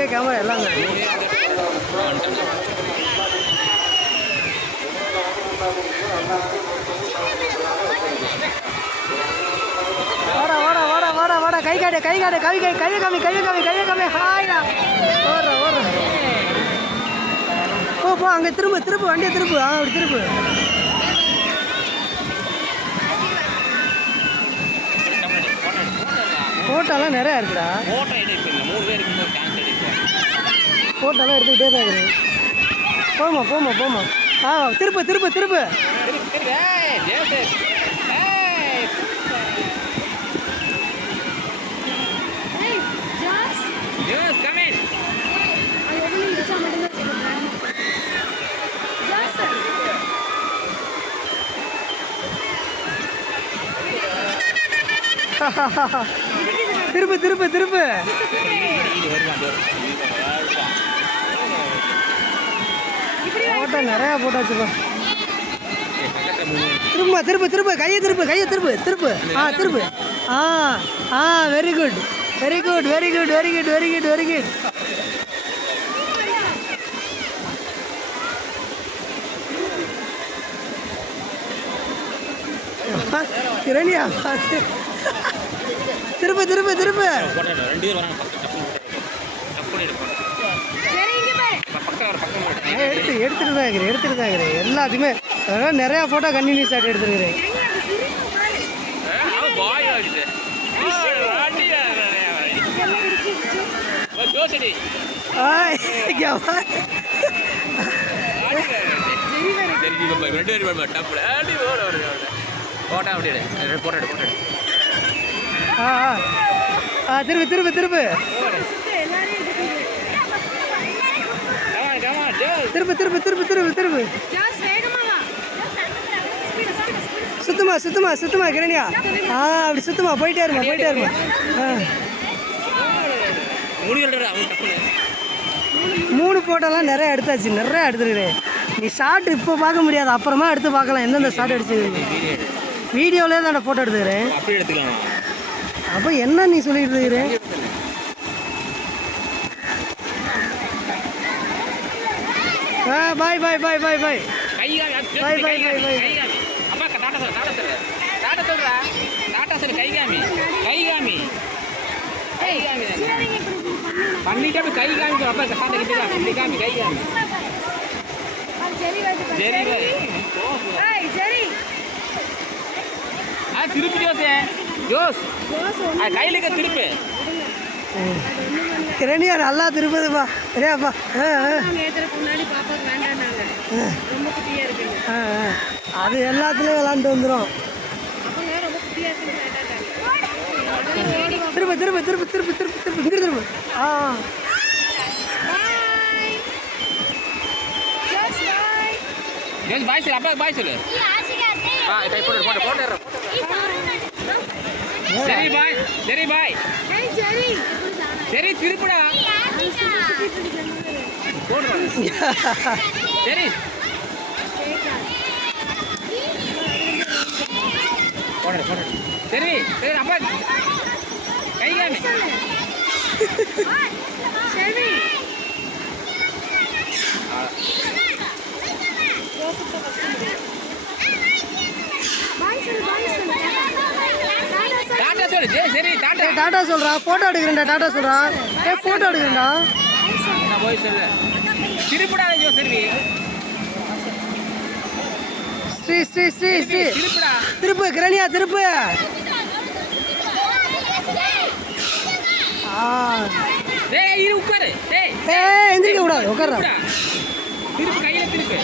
Video camera எல்லாம் தான். வாடா வாடா வாடா வாடா வாடா கை காட்டு கையை காமி ஹாய்டா ஓடுற போ அங்கே திருப்பு வண்டியை திருப்பு அப்படி திருப்பு. ஃபோட்டோலாம் நிறையா இருக்குடா. ஃபோட்டோலாம் எடுத்துக்கிட்டே தான் இருக்குது. போமா திருப்பு. திருப்பு போட்டோ நிறையா போட்டாச்சுப்பா. திரும்ப கையை திருப்பு திருப்பு. Very good. கிரணியா திருப்பு எடுத்துட்டு தான் இருக்கிறேன் எல்லாத்தையுமே. நிறையா ஃபோட்டோ கண்டினியூஸ் ஆகிட்டு எடுத்துருக்கிறேன். திருப்பு சுத்தமா கிரணியா. அப்படி சுத்தமா போயிட்டே இருமா. மூணு ஃபோட்டோலாம் நிறையா எடுத்தாச்சு. நிறையா எடுத்துருக்கிறேன். நீ ஷார்ட் இப்போ பார்க்க முடியாது, அப்புறமா எடுத்து பார்க்கலாம் எந்தெந்த ஷார்ட் அடிச்சுக்கிறீங்க. வீடியோவிலே தான் ஃபோட்டோ எடுத்துக்கிறேன். அப்போ என்ன நீ சொல்லிட்டு இருக்கிறேன்? பாய். பண்ணிட்டு கை காமி அப்பா காட்ட கிட்ட காமி கை காமி திருப்பி ஜோஸ் கையில திருப்பு. கிரணியா நல்லா திருப்பதுப்பா. சரியாப்பா. அது எல்லாத்துலேயும் விளாண்டு வந்துடும். திரும்ப இங்கிட்டு திரும்ப. பாய் சொல்லு அப்பா பாய் சொல்லு. சரி பாய் சரி திருப்புடா. சரி சரி அப்பா கை காமி. டாடா சொல்றா. போட்டோ எடுக்கிறேன்டா. டாடா சொல்றா. போட்டோ எடுக்கிறேன்டா. போய் சொல்லு திருப்புடா. ஸ்ரீ திருப்பு கிரணியா திருப்பு. உட்காரு. எந்திரிக்க கூடாது. உட்கார்றா. திருப்பு கையில திருப்பு.